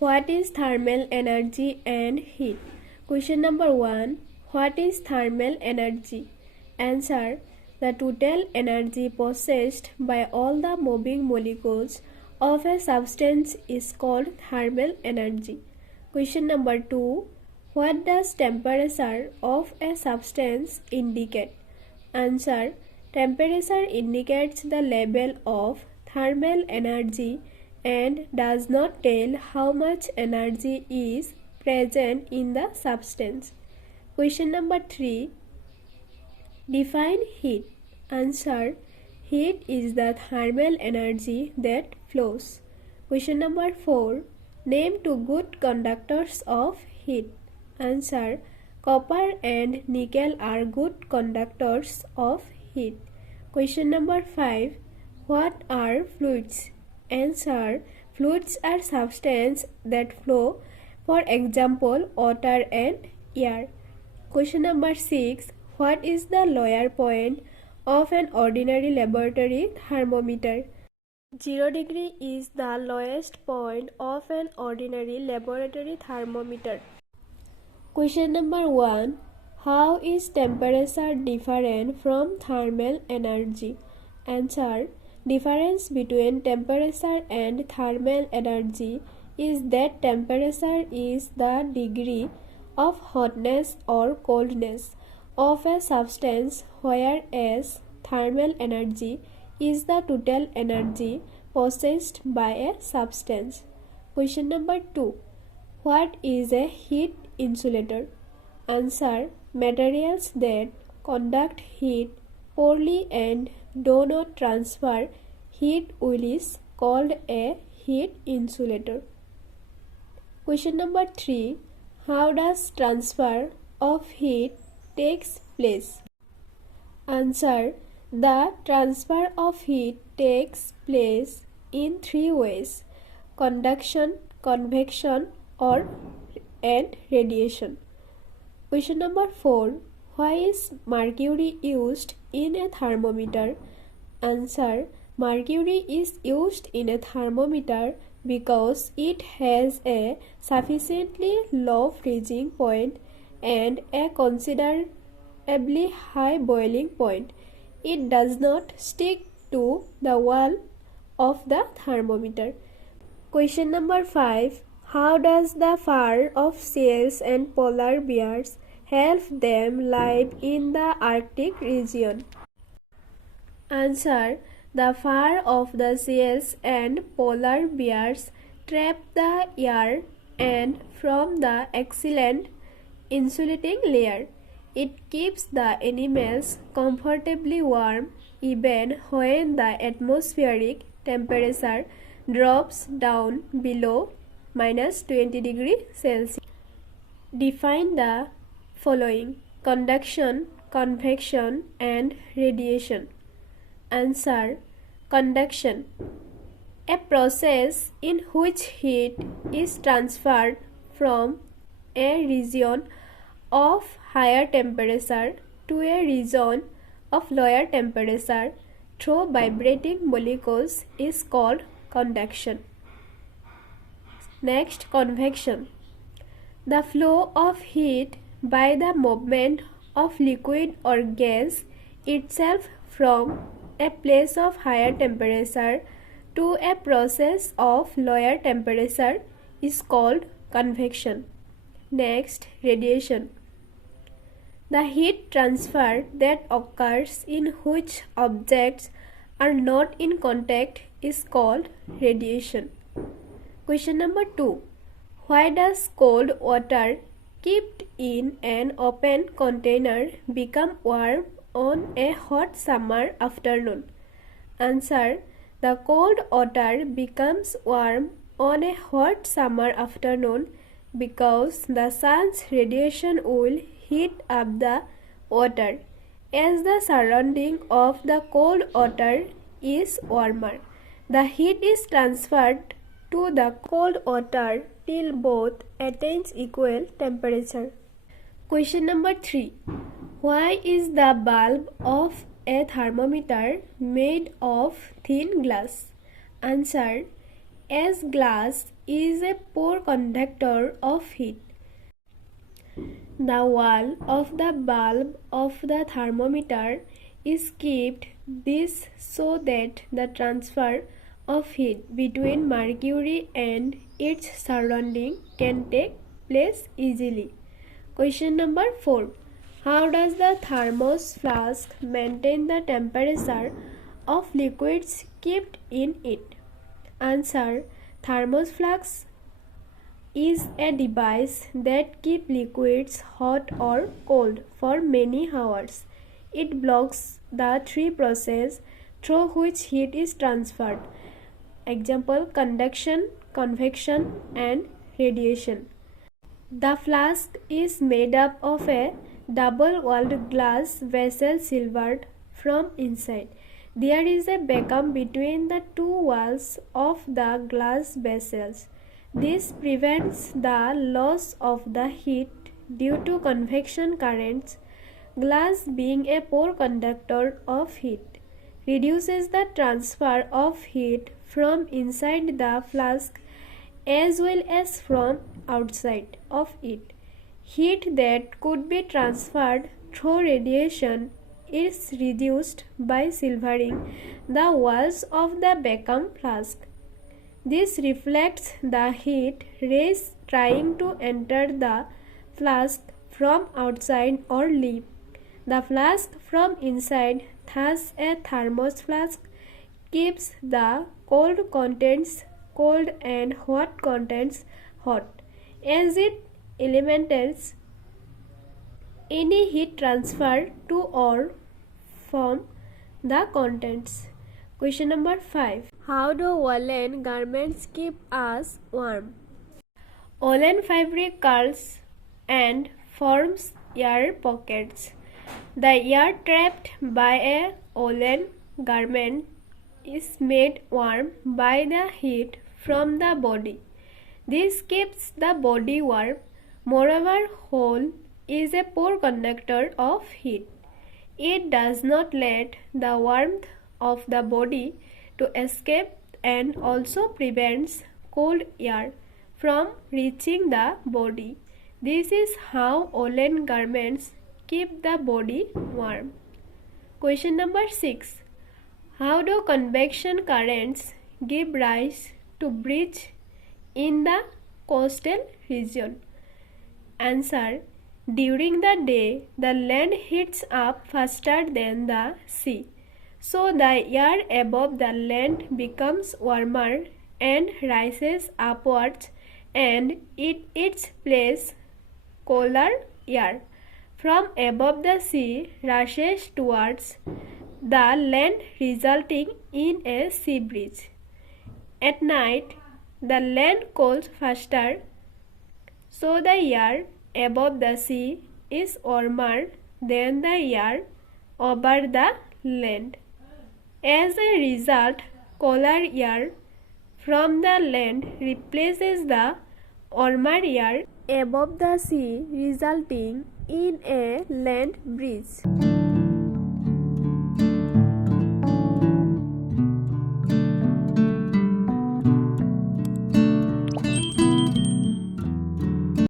What is thermal energy and heat? Question number 1. What is thermal energy? Answer. The total energy possessed by all the moving molecules of a substance is called thermal energy. Question number 2. What does temperature of a substance indicate? Answer. Temperature indicates the level of thermal energy and does not tell how much energy is present in the substance. Question number 3. Define heat. Answer. Heat is the thermal energy that flows. Question number 4. Name two good conductors of heat. Answer. Copper and nickel are good conductors of heat. Question number 5. What are fluids? Answer. Fluids are substances that flow, for example, water and air. Question number 6. What is the lower point of an ordinary laboratory thermometer? 0 degree is the lowest point of an ordinary laboratory thermometer. Question number 1. How is temperature different from thermal energy? Answer. Difference between temperature and thermal energy is that temperature is the degree of hotness or coldness of a substance, whereas thermal energy is the total energy possessed by a substance. Question number 2. What is a heat insulator? Answer. Materials that conduct heat poorly and do not transfer heat is called a heat insulator. Question number 3. How does transfer of heat takes place? Answer. The transfer of heat takes place in 3 ways: conduction, convection, and radiation. Question number 4. Why is mercury used in a thermometer? Answer. Mercury is used in a thermometer because it has a sufficiently low freezing point and a considerably high boiling point. It does not stick to the wall of the thermometer. Question number 5. How does the fur of seals and polar bears help them live in the Arctic region? Answer. The fur of the seals and polar bears trap the air and from the excellent insulating layer. It keeps the animals comfortably warm even when the atmospheric temperature drops down below -20 degrees Celsius. Define the following: conduction, convection, and radiation. Answer. Conduction. A process in which heat is transferred from a region of higher temperature to a region of lower temperature through vibrating molecules is called conduction. Next, convection. The flow of heat by the movement of liquid or gas itself from a place of higher temperature to a process of lower temperature is called convection. Next, radiation. The heat transfer that occurs in which objects are not in contact is called radiation. Question number 2. Why does cold water kept in an open container become warm on a hot summer afternoon? Answer. The cold water becomes warm on a hot summer afternoon because the sun's radiation will heat up the water. As the surrounding of the cold water is warmer, the heat is transferred to the cold water till both attains equal temperature. Question number 3. Why is the bulb of a thermometer made of thin glass? Answer. As glass is a poor conductor of heat. The wall of the bulb of the thermometer is kept this so that the transfer of heat between mercury and its surrounding can take place easily. Question number 4. How does the thermos flask maintain the temperature of liquids kept in it? Answer. Thermos flask is a device that keeps liquids hot or cold for many hours. It blocks the three processes through which heat is transferred. Example: conduction, convection, and radiation. The flask is made up of a double-walled glass vessel silvered from inside. There is a vacuum between the two walls of the glass vessels. This prevents the loss of the heat due to convection currents. Glass, being a poor conductor of heat, reduces the transfer of heat from inside the flask as well as from outside of it. Heat that could be transferred through radiation is reduced by silvering the walls of the vacuum flask. This reflects the heat rays trying to enter the flask from outside or leave the flask from inside. Thus, a thermos flask keeps the cold contents cold and hot contents hot, as it eliminates any heat transfer to or from the contents. Question number 5. How do woolen garments keep us warm? Woolen fabric curls and forms air pockets. The air trapped by a woolen garment is made warm by the heat from the body. This keeps the body warm. Moreover, wool is a poor conductor of heat. It does not let the warmth of the body to escape and also prevents cold air from reaching the body. This is how woolen garments keep the body warm. Question number 6. How do convection currents give rise to breeze in the coastal region? Answer. During the day, the land heats up faster than the sea. So the air above the land becomes warmer and rises upwards, and in its place colder air from above the sea rushes towards the land, resulting in a sea breeze. At night, the land cools faster, so the air above the sea is warmer than the air over the land. As a result, colder air from the land replaces the warmer air above the sea, resulting in a land breeze.